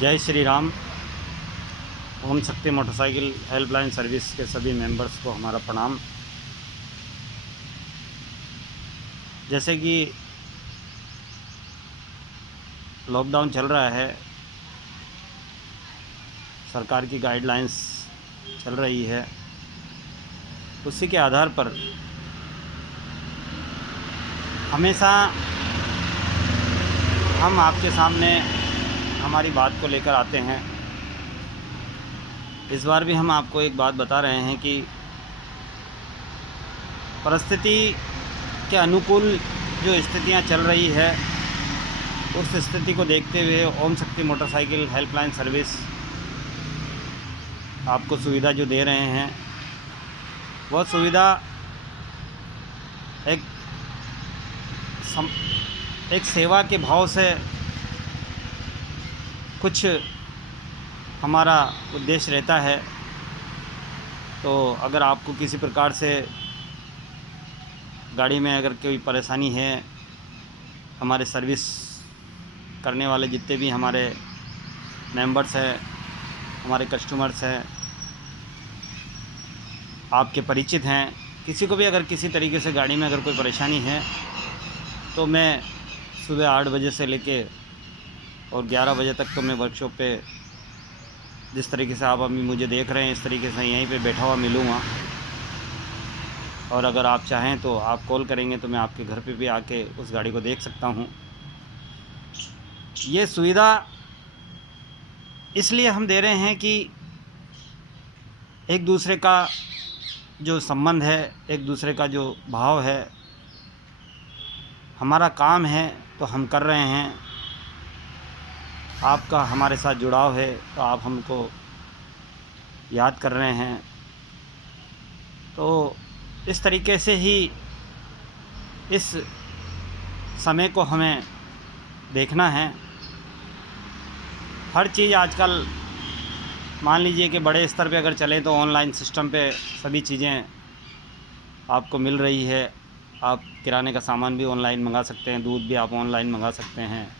जय श्री राम। ओम शक्ति motorcycle helpline service के सभी मेंबर्स को हमारा प्रणाम। जैसे कि लॉकडाउन चल रहा है, सरकार की गाइडलाइंस चल रही है, उसी के आधार पर हमेशा हम आपके सामने हमारी बात को लेकर आते हैं। इस बार भी हम आपको एक बात बता रहे हैं कि परिस्थिति के अनुकूल जो स्थितियां चल रही है, उस स्थिति को देखते हुए ओम शक्ति मोटरसाइकिल हेल्पलाइन सर्विस आपको सुविधा जो दे रहे हैं, वह सुविधा एक सेवा के भाव से कुछ हमारा उद्देश्य रहता है। तो अगर आपको किसी प्रकार से गाड़ी में अगर कोई परेशानी है, हमारे सर्विस करने वाले जितने भी हमारे मेंबर्स हैं, हमारे कस्टमर्स हैं, आपके परिचित हैं, किसी को भी अगर किसी तरीके से गाड़ी में अगर कोई परेशानी है, तो मैं सुबह 8 बजे से लेके और 11 बजे तक तो मैं वर्कशॉप पे, जिस तरीके से आप अभी मुझे देख रहे हैं, इस तरीके से यहीं पे बैठा हुआ मिलूँगा। और अगर आप चाहें तो आप कॉल करेंगे तो मैं आपके घर पे भी आके उस गाड़ी को देख सकता हूँ। ये सुविधा इसलिए हम दे रहे हैं कि एक दूसरे का जो संबंध है, एक दूसरे का जो भाव है, हमारा काम है तो हम कर रहे हैं, आपका हमारे साथ जुड़ाव है तो आप हमको याद कर रहे हैं। तो इस तरीके से ही इस समय को हमें देखना है। हर चीज़ आजकल मान लीजिए कि बड़े स्तर पे अगर चले तो ऑनलाइन सिस्टम पे सभी चीज़ें आपको मिल रही है। आप किराने का सामान भी ऑनलाइन मंगा सकते हैं, दूध भी आप ऑनलाइन मंगा सकते हैं,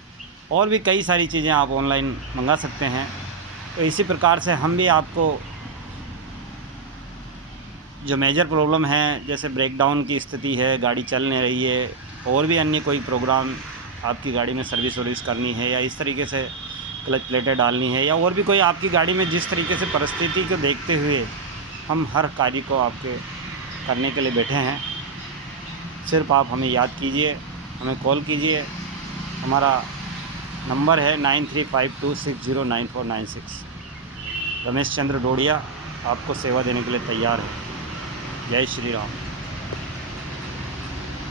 और भी कई सारी चीज़ें आप ऑनलाइन मंगा सकते हैं। तो इसी प्रकार से हम भी आपको जो मेजर प्रॉब्लम है, जैसे ब्रेकडाउन की स्थिति है, गाड़ी चल नहीं रही है, और भी अन्य कोई प्रोग्राम आपकी गाड़ी में सर्विस करनी है, या इस तरीके से क्लच प्लेटें डालनी है, या और भी कोई आपकी गाड़ी में जिस तरीके से परिस्थिति को देखते हुए हम हर कार्य को आपके करने के लिए बैठे हैं। सिर्फ आप हमें याद कीजिए, हमें कॉल कीजिए। हमारा नंबर है 9352609496। रमेश चंद्र डोडिया आपको सेवा देने के लिए तैयार है। जय श्री राम।